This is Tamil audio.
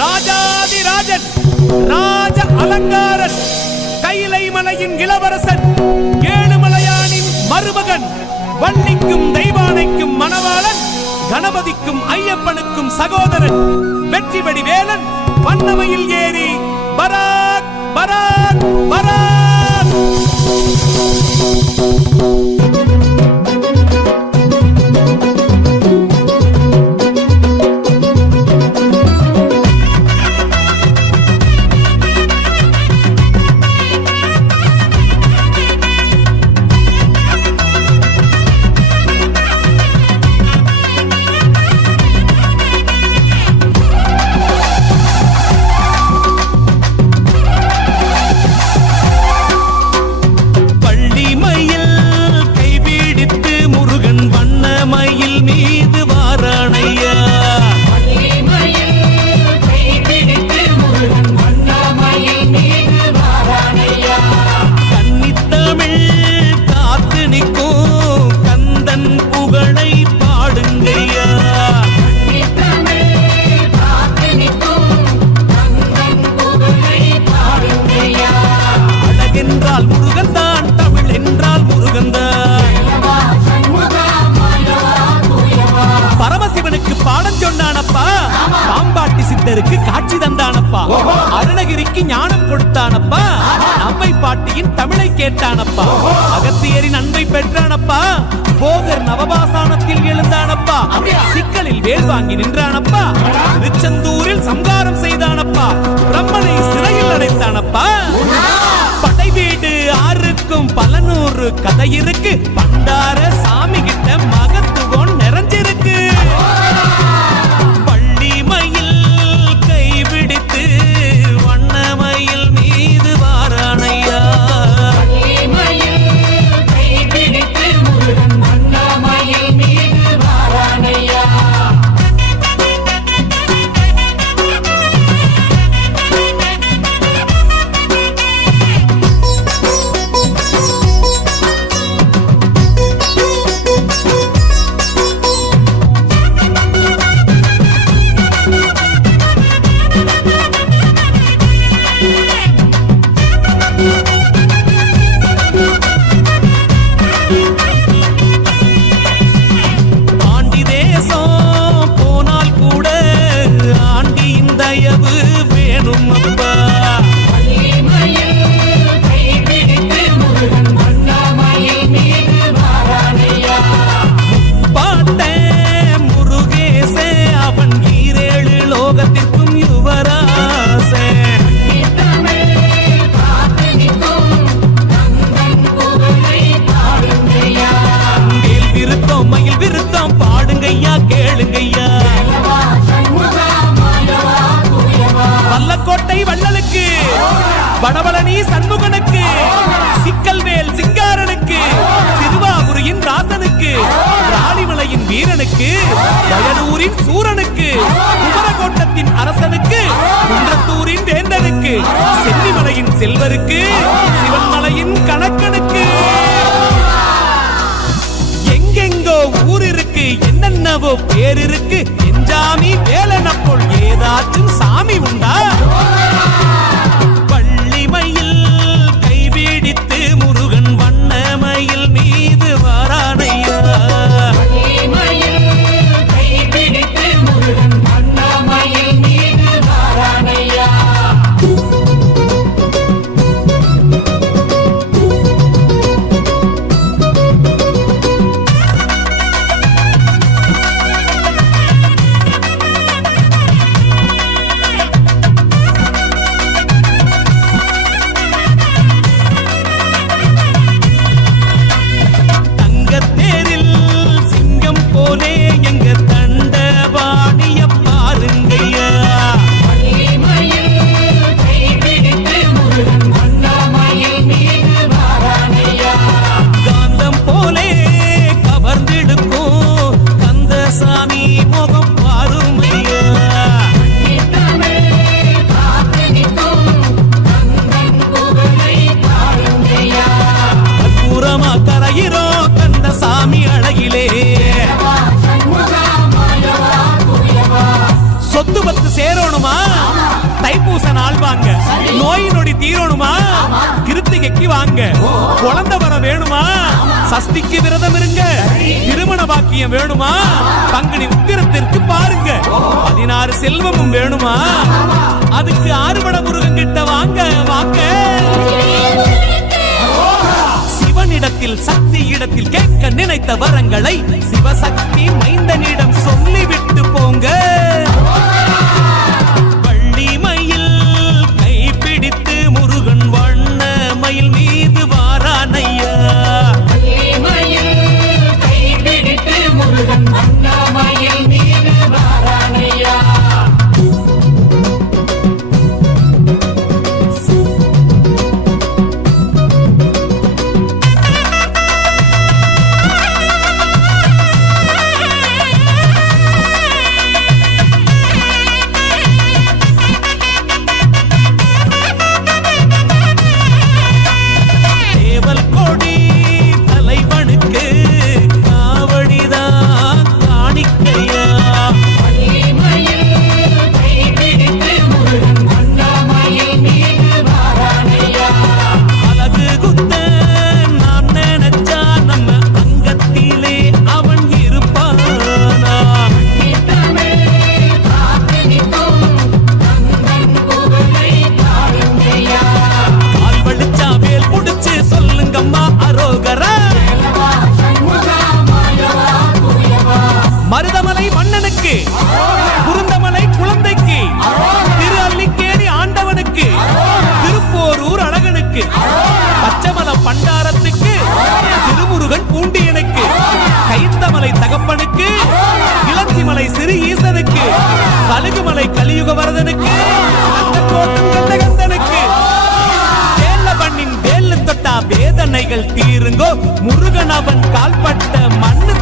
ராஜாதிராஜன் ராஜ அலங்காரன் கைலை மலையின் இளவரசன் ஏழுமலையானின் மருமகன் வள்ளிக்கும் தெய்வானைக்கும் மணவாளன் கணபதிக்கும் ஐயப்பனுக்கும் சகோதரன் வெற்றிபடி வேலன் வண்ணமையில் ஏறி பராக் பராக் பராக். அருணகிரிக்கு ஞானம் கொடுத்தானப்பா? அம்மை பாட்டியின் தமிழை கேட்டானப்பா. அகத்தியரின் அன்பை பெற்றானப்பா. போகர் நவபாசானத்தில் எழுந்தானப்பா. சிக்கலில் வேல் வாங்கி நின்றானப்பா. திருச்செந்தூரில் சம்காரம் செய்தானப்பா. பிரம்மனை சிறையில் அடைத்தானப்பா. படை வீடு ஆறுக்கும் பல நூறு கதை இருக்கு. பண்டார சாமி கிட்ட கோட்டை வள்ளலுக்கு. வடபழனி சண்முகனுக்கு. சிக்கல்வேல் சிங்காரனுக்கு. சிறுவாபுரியின் ராசனுக்கு. ராணிமலையின் வீரனுக்கு. வயலூரின் சூரனுக்கு. குமரகோட்டத்தின் அரசனுக்கு. குன்றத்தூரின் வேந்தனுக்கு. சென்னிமலையின் செல்வருக்கு. சிவன்மலையின் கணக்கனுக்கு. எங்கெங்கோ ஊர் இருக்கு என்னென்னவோ பேர் இருக்கு எஞ்சாமி வேலன் சாமி முகம் பாருமையா. கரையிறோ கந்த சாமி அழகிலே. சொத்து பத்து சேரணுமா? தைப்பூசன் ஆள்வாங்க நோய் நொடி தீரணுமா? கிருத்திகைக்கு வாங்க. குழந்தை வர வேணுமா? சஷ்டிக்கு விரதம் இருங்க. திருமண பாக்கியம் வேணுமா? பங்குனி உத்திரத்திற்கு பாருங்க. பதினாறு செல்வமும் வேணுமா? அதுக்கு ஆறுபட முருகன் கிட்ட வாங்க வாங்க. சிவனிடத்தில் சக்தி இடத்தில் கேட்க நினைத்த வரங்களை சிவசக்தி மைந்தனிடம் சொல்லிவிட்டு போங்க. கலியுக வரதனுக்கு அந்த கோட்டம் கந்த கந்தனுக்கு. வேல பண்ணின் வேலு தொட்டா வேதனைகள் தீருங்கோ. முருகன் அவன் கால்பட்ட மண்ணு